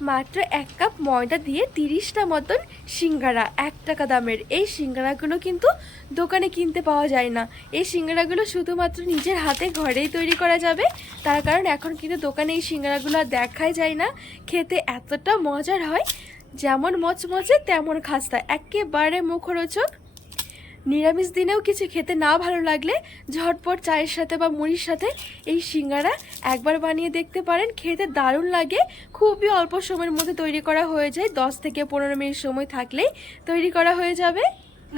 মাত্র এক কাপ ময়দা দিয়ে তিরিশটা মতন সিঙ্গারা, এক টাকা দামের। এই সিঙ্গারাগুলো কিন্তু দোকানে কিনতে পাওয়া যায় না। এই সিঙ্গারাগুলো শুধুমাত্র নিজের হাতে ঘরেই তৈরি করা যাবে। তার কারণ এখন কিন্তু দোকানে এই সিঙ্গারাগুলো আর দেখাই যায় না। খেতে এতটা মজার হয়, যেমন মচমচে তেমন খাস্তা, একেবারে মুখরোচক। নিরামিষ দিনেও কিছু খেতে না ভালো লাগলে ঝটপট চায়ের সাথে বা মুড়ির সাথে এই সিঙ্গারা একবার বানিয়ে দেখতে পারেন। খেতে দারুণ লাগে। খুবই অল্প সময়ের মধ্যে তৈরি করা হয়ে যায়। দশ থেকে পনেরো মিনিট সময় থাকলেই তৈরি করা হয়ে যাবে।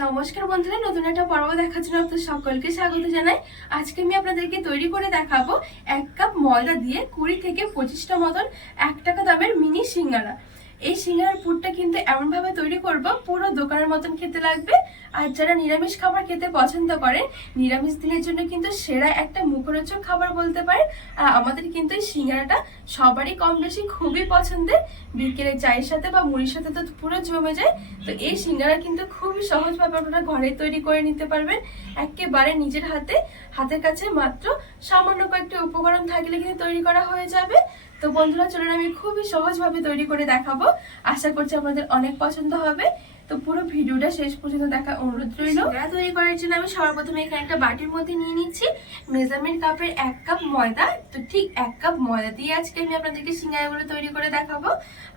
নমস্কার বন্ধুরা, নতুন একটা পর্ব দেখার জন্য আপনাদের সকলকে স্বাগত জানাই। আজকে আমি আপনাদেরকে তৈরি করে দেখাবো এক কাপ ময়দা দিয়ে কুড়ি থেকে পঁচিশটা মতন এক টাকা দামের মিনি সিঙ্গারা। এই সিঙ্গারার পুরটা কিন্তু এমনভাবে তৈরি করব, পুরো দোকানের মতন খেতে লাগবে। আর যারা নিরামিষ খাবার খেতে পছন্দ করেন নিরামিষ দিনের জন্য কিন্তু সেরা একটা মুখরোচক খাবার বলতে পারেন। আর আমাদের কিন্তু এই সিঙ্গারাটা সবারই কম বেশি খুবই পছন্দের। বিকেলে চায়ের সাথে বা মুড়ির সাথে তো পুরো জমে যায়। তো এই সিঙ্গারা কিন্তু খুবই সহজভাবে আপনারা ঘরে তৈরি করে নিতে পারবেন। একেবারে নিজের হাতে। হাতের কাছে মাত্র সামান্য কয়েকটি উপকরণ থাকলে কিন্তু তৈরি করা হয়ে যাবে। তো বন্ধুরা, চলুন আমি খুবই সহজভাবে তৈরি করে দেখাবো। আশা করছি আপনাদের অনেক পছন্দ হবে। তো পুরো ভিডিওটা শেষ পর্যন্ত দেখা অনুরোধ রইল। সিঙ্গারা তৈরি করার জন্য আমি সর্বপ্রথমে এখানে একটা বাটির মধ্যে নিয়ে নিচ্ছি। মেজারমেন্ট কাপের এক কাপ ময়দা। তো ঠিক এক কাপ ময়দা দিয়ে আজকে আমি আপনাদেরকে সিঙ্গারাগুলো তৈরি করে দেখাবো।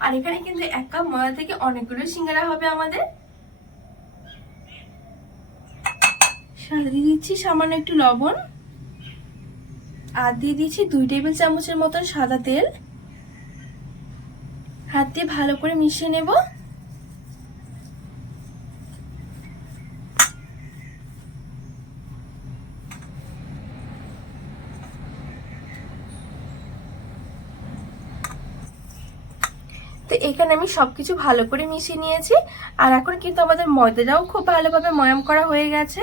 আর এখানে কিন্তু এক কাপ ময়দা থেকে অনেকগুলো সিঙ্গারা হবে আমাদের। সাথে দিয়ে দিচ্ছি সামান্য একটু লবণ। আর দিয়ে দিচ্ছি দুই টেবিল চামচের মতন সাদা তেল। হাত দিয়ে ভালো করে মিশিয়ে নেব। তো এখানে আমি সবকিছু ভালো করে মিশিয়ে নিয়েছি। আর এখন কিন্তু আমাদের ময়দাটাও খুব ভালোভাবে ময়াম করা হয়ে গেছে।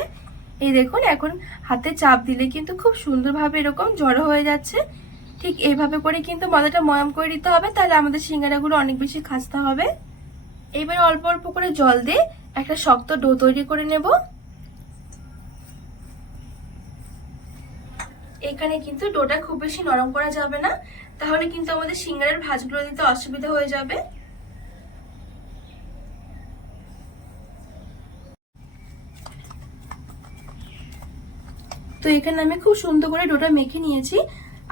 এই দেখুন, এখন হাতে চাপ দিলে কিন্তু খুব সুন্দরভাবে এরকম জড়ো হয়ে যাচ্ছে। ঠিক এইভাবে করে কিন্তু ময়দাটা ময়াম করে দিতে হবে, তাহলে আমাদের সিঙ্গারাগুলো অনেক বেশি খাস্তা হবে। এবার অল্প অল্প করে জল দিয়ে একটা শক্ত ডো তৈরি করে নেব। এখানে কিন্তু ডোটা খুব বেশি নরম করা যাবে না, তাহলে কিন্তু আমাদের সিঙ্গারের ভাজগুলো দিতে অসুবিধা হয়ে যাবে। তো এখানে আমি খুব সুন্দর করে ডোটা মেখে নিয়েছি।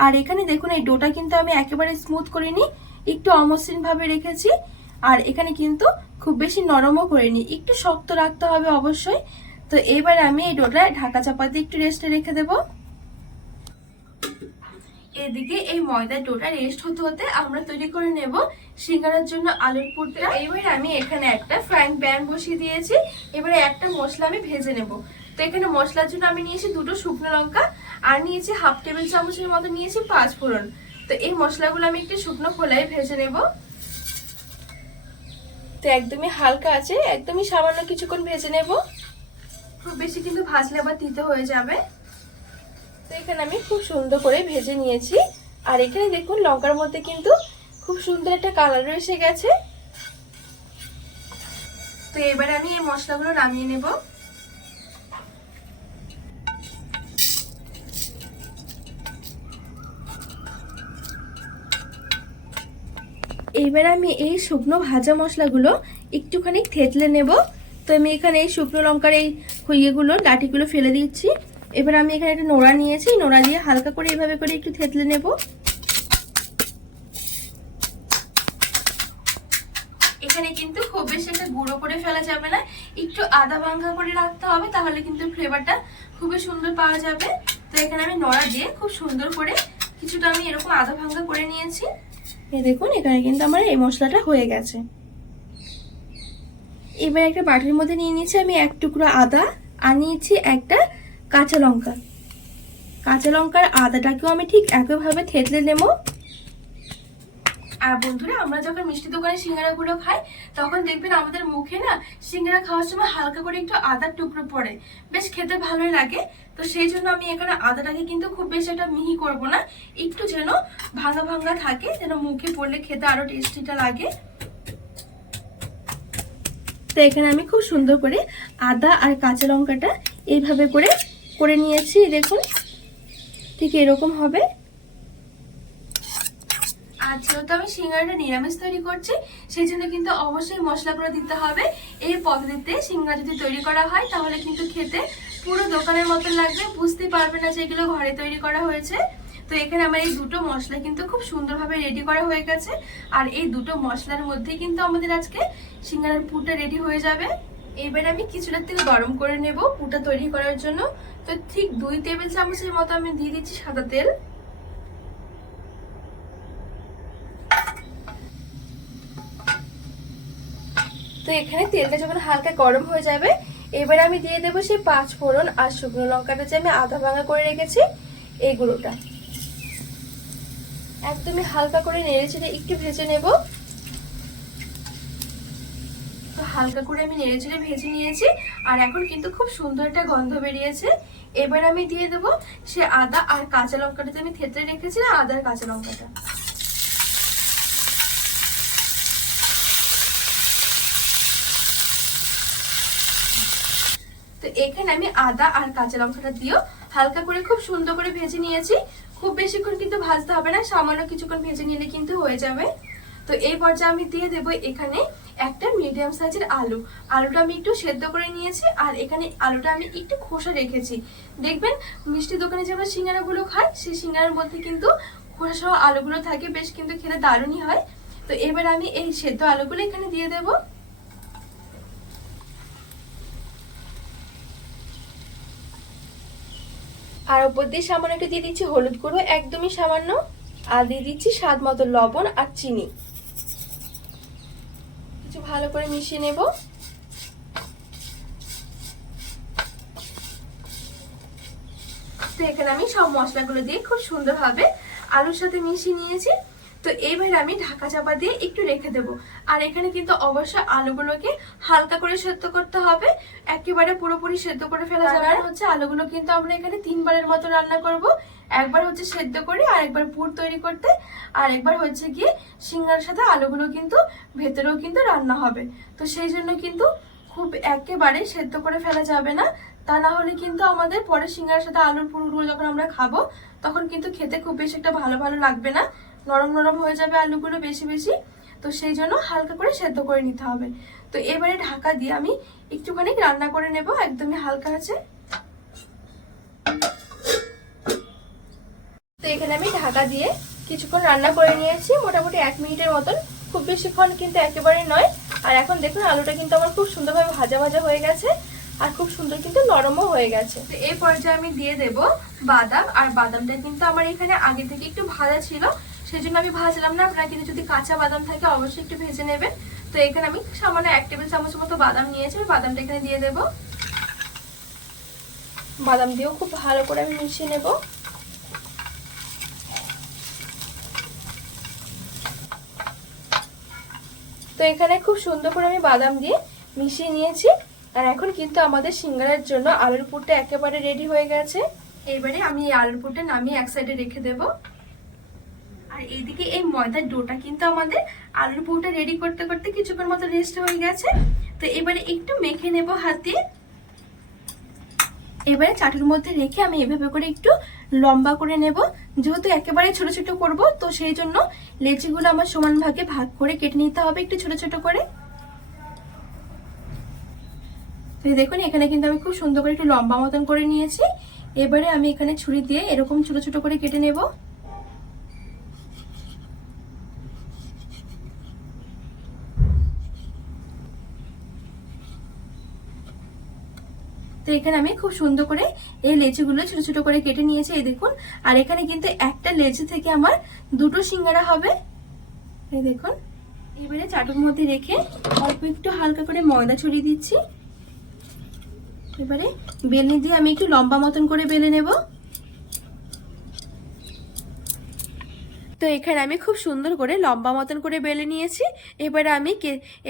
আর এখানে দেখুন, এই ডোটা কিন্তু আমি একেবারে স্মুথ করিনি, একটু অমসৃণ ভাবে রেখেছি। আর এখানে কিন্তু খুব বেশি নরমও করিনি, একটু শক্ত রাখতে হবে অবশ্যই। তো এবার আমি এই ডোটা ঢাকা চাপা দিয়ে একটু রেস্টে রেখে দেব। এদিকে এই ময়দার ডোটা রেস্ট হতে হতে আমরা তৈরি করে নেব সিঙ্গারার জন্য আলুর পুরটা। এইবার আমি এখানে একটা ফ্রাইং প্যান বসিয়ে দিয়েছি। এবারে একটা মশলা আমি ভেজে নেব। তো এখানে মশলার জন্য আমি নিয়েছি দুটো শুকনো লঙ্কা আর নিয়েছি হাফ টেবিল চামচের মতো নিয়েছি পাঁচ ফোড়ন। তো এই মশলাগুলো আমি একটু শুকনো খোলায় ভেজে নেব। তো একদমই হালকা আছে, একদমই সামান্য কিছুক্ষণ ভেজে নেব। খুব বেশি কিন্তু ভাজলে আবার তিতে হয়ে যাবে। তো এখানে আমি খুব সুন্দর করে ভেজে নিয়েছি। আর এখানে দেখুন লঙ্কার মধ্যে কিন্তু খুব সুন্দর একটা কালার এসে গেছে। তো এবারে আমি এই মশলাগুলো নামিয়ে নেব। এইবার আমি এই শুকনো ভাজা মশলাগুলো একটুখানি থেতলে নেব। তো আমি এখানে এই শুকনো লঙ্কার এই ইয়েগুলো লাঠিগুলো ফেলে দিচ্ছি। এবার আমি এখানে একটা নোড়া নিয়েছি, নোড়া দিয়ে হালকা করে এইভাবে করে একটু থেতলে নেব। এখানে কিন্তু খুব বেশি একটা গুঁড়ো করে ফেলা যাবে না, একটু আদা ভাঙ্গা করে রাখতে হবে, তাহলে কিন্তু ফ্লেভারটা খুবই সুন্দর পাওয়া যাবে। তো এখানে আমি নোড়া দিয়ে খুব সুন্দর করে কিছুটা আমি এরকম আদা ভাঙ্গা করে নিয়েছি। এই দেখুন, এখানে কিন্তু আমার এই মশলাটা হয়ে গেছে। এবার একটা বাটির মধ্যে নিয়ে নিয়েছি আমি এক টুকরো আদা, আর নিয়েছি একটা কাঁচা লঙ্কা। কাঁচা লঙ্কার আদাটাকেও আমি ঠিক একইভাবে থেতলে নেব। আর বন্ধুরা, আমরা যখন মিষ্টি দোকানে সিঙ্গারাগুলো খাই, তখন দেখবেন আমাদের মুখে না সিঙ্গারা খাওয়ার সময় হালকা করে একটু আদার টুকরো পড়ে। বেশ খেতে ভালোই লাগে। তো সেই জন্য আমি এখানে আদাটাকে কিন্তু খুব বেশি একটা মিহি করব না। একটু যেন ভাঙা ভাঙা থাকে, যেন মুখে পড়লে খেতে আরও টেস্টিটা লাগে। তো এখানে আমি খুব সুন্দর করে আদা আর কাঁচা লঙ্কাটা এইভাবে করে করে নিয়েছি। দেখুন ঠিক এরকম হবে। আর যেহেতু আমি সিঙ্গারাটা নিরামিষ তৈরি করছি সেই জন্য কিন্তু অবশ্যই মশলাগুলো দিতে হবে। এই পদ্ধতিতে সিঙ্গারা যদি তৈরি করা হয়, তাহলে কিন্তু খেতে পুরো দোকানের মতন লাগবে। বুঝতে পারবে না যে এগুলো ঘরে তৈরি করা হয়েছে। তো এখানে আমার এই দুটো মশলা কিন্তু খুব সুন্দরভাবে রেডি করা হয়ে গেছে। আর এই দুটো মশলার মধ্যেই কিন্তু আমাদের আজকে সিঙ্গারার পুরটা রেডি হয়ে যাবে। এবার আমি কিছুটার থেকে গরম করে নেব পুরটা তৈরি করার জন্য। তো ঠিক দুই টেবিল চামচের মতো আমি দিয়ে দিচ্ছি সাদা তেল। তো এখানে তেলটা যখন হালকা গরম হয়ে যাবে, এবার আমি দিয়ে দেবো সেই পাঁচ ফোড়ন আর শুকনো লঙ্কাটা যে আমি আধা ভাঙা করে রেখেছি, এই গুঁড়োটা। একদমই হালকা করে নেড়ে চেড়ে একটু ভেজে নেব। তো হালকা করে আমি নেড়ে চেড়ে ভেজে নিয়েছি, আর এখন কিন্তু খুব সুন্দর একটা গন্ধ বেরিয়েছে। এবার আমি দিয়ে দেবো সে আদা আর কাঁচা লঙ্কাটা যে আমি থেতলে রেখেছিলাম, আদা আর কাঁচা লঙ্কাটা। এখানে আমি আদা আর কাঁচা লঙ্কাটা দিয়েও হালকা করে খুব সুন্দর করে ভেজে নিয়েছি। খুব বেশিক্ষণ কিন্তু ভাজতে হবে না, সামান্য কিছুক্ষণ ভেজে নিলে কিন্তু হয়ে যাবে। তো এই পর্যায়ে আমি দিয়ে দেবো এখানে একটা মিডিয়াম সাইজের আলু। আলুটা আমি একটু সেদ্ধ করে নিয়েছি আর এখানে আলুটা আমি একটু খোসা রেখেছি। দেখবেন, মিষ্টি দোকানে যে আমরা সিঙ্গারাগুলো খাই, সেই সিঙ্গারার মধ্যে কিন্তু খোসা সহ আলুগুলো থাকে, বেশ কিন্তু খেতে দারুণই হয়। তো এবার আমি এই সেদ্ধ আলুগুলো এখানে দিয়ে দেবো। আর ওপর দিয়ে সামান্য একটু দিয়ে দিচ্ছি হলুদ গুঁড়ো, একদমই সামান্য। আর দিয়ে দিচ্ছি স্বাদ মতো লবণ আর চিনি। কিছু ভালো করে মিশিয়ে নেব। তো এখানে আমি সব মশলাগুলো দিয়ে খুব সুন্দরভাবে আলুর সাথে মিশিয়ে নিয়েছি। তো এইবার আমি ঢাকা চাপা দিয়ে একটু রেখে দেবো। আর এখানে কিন্তু অবশ্যই আলুগুলোকে হালকা করে সেদ্ধ করতে হবে। একেবারে পুরোপুরি সেদ্ধ করে ফেলা যাবে আর হচ্ছে আলুগুলো কিন্তু আমরা এখানে তিনবারের মতো রান্না করব। একবার হচ্ছে সেদ্ধ করে আর একবার পুর তৈরি করতে। আর একবার হচ্ছে গিয়ে সিঙ্গার সাথে আলুগুলো কিন্তু ভেতরেও কিন্তু রান্না হবে। তো সেই জন্য কিন্তু খুব একেবারে সেদ্ধ করে ফেলা যাবে না। তা না হলে কিন্তু আমাদের পরে সিঙ্গার সাথে আলুর পুরগুলো যখন আমরা খাব, তখন কিন্তু খেতে খুব বেশি একটা ভালো ভালো লাগবে না। নরম নরম হয়ে যাবে আলুগুলো বেশি বেশি। তো সেই জন্য হালকা করে সেদ্ধ করে নিতে হবে। তো এবারে ঢাকা দিয়ে আমি একটুখানি রান্না করে নেব, একদমই হালকা আছে। তো এখানে আমি ঢাকা দিয়ে কিছুক্ষণ রান্না করে নিয়েছি, মোটামুটি এক মিনিটের মতন। খুব বেশিক্ষণ কিন্তু একেবারে নয়। আর এখন দেখুন, আলুটা কিন্তু আমার খুব সুন্দরভাবে ভাজা ভাজা হয়ে গেছে, আর খুব সুন্দর কিন্তু নরমও হয়ে গেছে। তো এই পর্যায়ে আমি দিয়ে দেব বাদাম, আর বাদামটা কিন্তু আমার এখানে আগে থেকে একটু ভাজা ছিল সেই জন্য আমি ভাজলাম না। আপনারা কিন্তু যদি কাঁচা বাদাম থাকে, অবশ্যই একটু ভেজে নেবেন। তো এখানে আমি সামান্য এক টেবিল চামচ মতো বাদাম নিয়েছি। আমি বাদামটা এখানে দিয়ে দেব। বাদাম দিয়েও খুব ভালো করে আমি মিশিয়ে নেব। তো এখানে খুব সুন্দর করে আমি বাদাম দিয়ে মিশিয়ে নিয়েছি। আর এখন কিন্তু আমাদের সিঙ্গারের জন্য আলুর পুরটা একেবারে রেডি হয়ে গেছে। এবারে আমি এই আলুর পুরটা নামিয়ে এক সাইডে রেখে দেব। এইদিকে এই ময়দার ডোটা কিন্তু আমাদের আলুর পুরটা রেডি করতে করতে কিছুক্ষণ মতো রেস্ট হয়ে গেছে। তো এবারে একটু মেখে নেব হাতে এবারে চাটুর মধ্যে রেখে আমি এভাবে করে একটু লম্বা করে নেব। যেহেতু একেবারে ছোট ছোট করব, তো সেই জন্য লেচিগুলো আমার সমান ভাগে ভাগ করে কেটে নিতে হবে একটু ছোট ছোট করে। দেখুন, এখানে কিন্তু আমি খুব সুন্দর করে একটু লম্বা মতন করে নিয়েছি। এবারে আমি এখানে ছুরি দিয়ে এরকম ছোট ছোট করে কেটে নেব। এখানে আমি খুব সুন্দর করে এই লেচিগুলো ছোট ছোট করে কেটে নিয়েছি, এই দেখুন। আর এখানে কিন্তু একটা লেচি থেকে আমার দুটো সিঙ্গারা হবে। এই দেখুন। এবারে চাটুর মধ্যে রেখে অল্প একটু হালকা করে ময়দা ছড়িয়ে দিচ্ছি। এবারে বেলনি দিয়ে আমি একটু লম্বা মতন করে বেলে নেব। তো এখানে আমি খুব সুন্দর করে লম্বা মতন করে বেলে নিয়েছি। এবারে আমি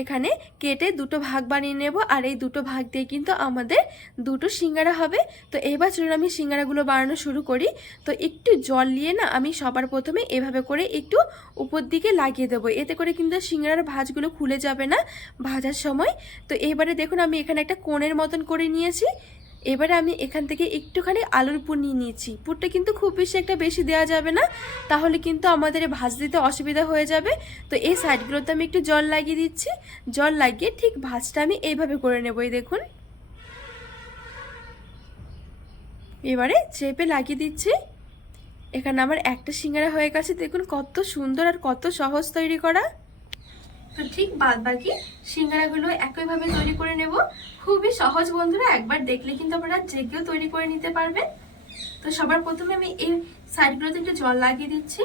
এখানে কেটে দুটো ভাগ বানিয়ে নেব, আর এই দুটো ভাগ দিয়ে কিন্তু আমাদের দুটো সিঙ্গারা হবে। তো এবার চলুন আমি সিঙ্গারাগুলো বানানো শুরু করি। তো একটু জল নিয়ে না আমি সবার প্রথমে এভাবে করে একটু উপর দিকে লাগিয়ে দেবো। এতে করে কিন্তু সিঙ্গারার ভাজগুলো খুলে যাবে না ভাজার সময়। তো এবারে দেখুন আমি এখানে একটা কোণের মতন করে নিয়েছি। এবারে আমি এখান থেকে একটুখানি আলুর পুর নিয়ে নিয়েছি। পুরটা কিন্তু খুব বেশি একটা বেশি দেওয়া যাবে না। তাহলে কিন্তু আমাদের ভাজ দিতে অসুবিধা হয়ে যাবে। তো এই সাইডগুলোতে আমি একটু জল লাগিয়ে দিচ্ছি। জল লাগিয়ে ঠিক ভাজটা আমি এইভাবে করে নেব, এই দেখুন। এবারে চেপে লাগিয়ে দিচ্ছি। এখানে আমার একটা সিঙ্গারা হয়ে গেছে। দেখুন কত সুন্দর আর কত সহজ তৈরি করা। তো ঠিক বাদ বাকি সিঙ্গারাগুলো একইভাবে তৈরি করে নেব। খুবই সহজ বন্ধুরা, একবার দেখলে কিন্তু আপনারা যে কেউ তৈরি করে নিতে পারবেন তো সবার প্রথমে আমি এই সাইডগুলোতে একটু জল লাগিয়ে দিচ্ছি।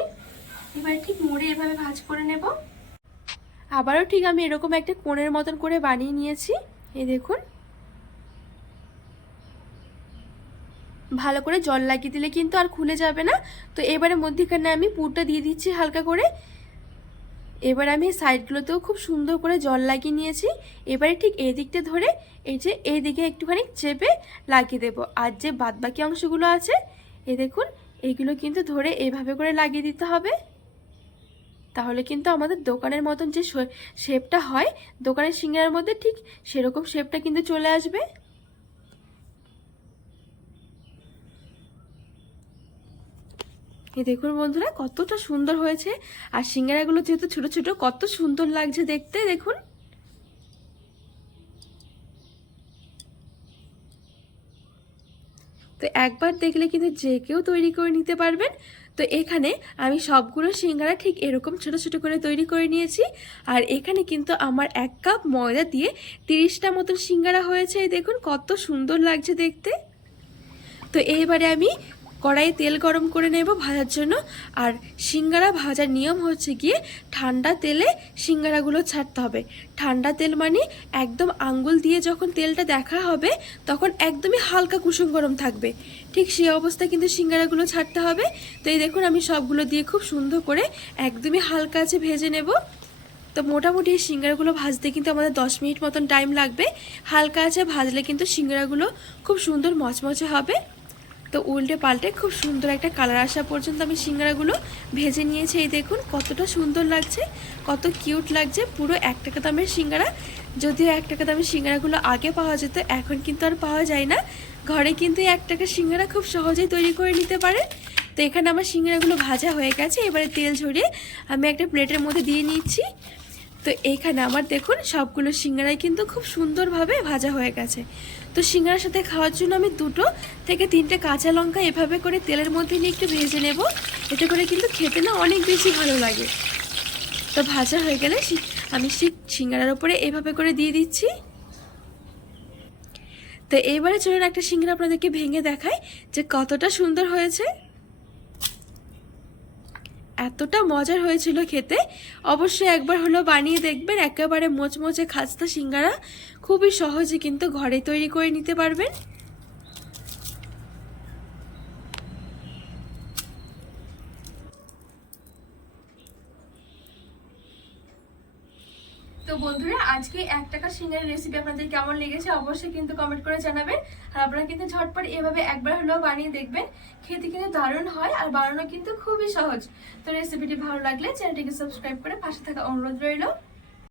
এবার ঠিক মুড়ে এভাবে ভাজ করে নেব। আবারও ঠিক আমি এরকম একটা কোণের মতন করে বানিয়ে নিয়েছি। এই দেখুন। ভালো করে জল লাগিয়ে দিলে কিন্তু আর খুলে যাবে না। তো এবারে মধ্যিখানে আমি পুরটা দিয়ে দিচ্ছি হালকা করে। এবার আমি সাইডগুলোতেও খুব সুন্দর করে জল লাগিয়ে নিয়েছি। এবারে ঠিক এই দিকটা ধরে এই যে এই দিকে একটুখানি চেপে লাগিয়ে দেব। আর যে বাদবাকি অংশগুলো আছে, এ দেখুন এইগুলো কিন্তু ধরে এইভাবে করে লাগিয়ে দিতে হবে। তাহলে কিন্তু আমাদের দোকানের মতন যে শেপটা হয়, দোকানের সিঙ্গার মধ্যে ঠিক সেরকম শেপটা কিন্তু চলে আসবে। এই দেখুন বন্ধুরা, কতটা সুন্দর হয়েছে। আর সিঙ্গারাগুলো যেহেতু ছোট ছোট, কত সুন্দর লাগছে দেখতে, দেখুন। তো একবার দেখলে কিন্তু যে কেউ তৈরি করে নিতে পারবেন। তো এখানে আমি সবগুলো সিঙ্গারা ঠিক এরকম ছোট ছোট করে তৈরি করে নিয়েছি। আর এখানে কিন্তু আমার এক কাপ ময়দা দিয়ে তিরিশটা মতন সিঙ্গারা হয়েছে। দেখুন, কত সুন্দর লাগছে দেখতে। তো এইবারে আমি কড়াইয়ে তেল গরম করে নেব ভাজার জন্য। আর সিঙ্গারা ভাজার নিয়ম হচ্ছে গিয়ে ঠান্ডা তেলে সিঙ্গারাগুলো ছাড়তে হবে। ঠান্ডা তেল মানে একদম আঙ্গুল দিয়ে যখন তেলটা দেখা হবে, তখন একদমই হালকা কুসুম গরম থাকবে। ঠিক সেই অবস্থায় কিন্তু সিঙ্গারাগুলো ছাড়তে হবে। তো এই দেখুন, আমি সবগুলো দিয়ে খুব সুন্দর করে একদমই হালকা আছে ভেজে নেব। তো মোটামুটি এই সিঙ্গারাগুলো ভাজতে কিন্তু আমাদের দশ মিনিট মতন টাইম লাগবে। হালকা আছে ভাজলে কিন্তু সিঙ্গারাগুলো খুব সুন্দর মচমচে হবে। তো উল্টে পাল্টে খুব সুন্দর একটা কালার আসা পর্যন্ত আমি সিঙ্গারাগুলো ভেজে নিয়েছি। এই দেখুন, কতটা সুন্দর লাগছে, কত কিউট লাগছে, পুরো এক টাকা দামের সিঙ্গারা। যদিও এক টাকা দামের সিঙ্গারাগুলো আগে পাওয়া যেত, এখন কিন্তু আর পাওয়া যায় না। ঘরে কিন্তু এক টাকার সিঙ্গারা খুব সহজেই তৈরি করে নিতে পারে। তো এখানে আমার সিঙ্গারাগুলো ভাজা হয়ে গেছে, এবারে তেল ঝরিয়ে আমি একটা প্লেটের মধ্যে দিয়ে নিচ্ছি। তো এইখানে আমার দেখুন, সবগুলো সিঙ্গারাই কিন্তু খুব সুন্দরভাবে ভাজা হয়ে গেছে। তো সিঙ্গারার সাথে খাওয়ার জন্য আমি দুটো থেকে তিনটে কাঁচা লঙ্কা এভাবে করে তেলের মধ্যে নিয়ে একটু ভেজে নেব। এতে করে কিন্তু খেতে না অনেক বেশি ভালো লাগে। তো ভাজা হয়ে গেলে আমি সিঙ্গারার ওপরে এভাবে করে দিয়ে দিচ্ছি। তো এইবারে চলুন একটা সিঙ্গারা আপনাদেরকে ভেঙে দেখায় যে কতটা সুন্দর হয়েছে। এতটা মজার হয়েছিল খেতে। অবশ্যই একবার হলো বানিয়ে দেখবেন, একেবারে মোচমোচে খাস্তা সিঙ্গারা। খুবই সহজে কিন্তু ঘরে তৈরি করে নিতে পারবেন। তো বন্ধুরা, আজকে এক টাকা সিঙ্গারের রেসিপি আপনাদের কেমন লেগেছে অবশ্যই কিন্তু কমেন্ট করে জানাবেন। আর আপনারা কিন্তু ঝটপট এভাবে একবার হলেও বানিয়ে দেখবেন। খেতে কিন্তু দারুণ হয় আর বানানো কিন্তু খুবই সহজ। তো রেসিপিটি ভালো লাগলে চ্যানেলটিকে সাবস্ক্রাইব করে পাশে থাকা অনুরোধ রইল।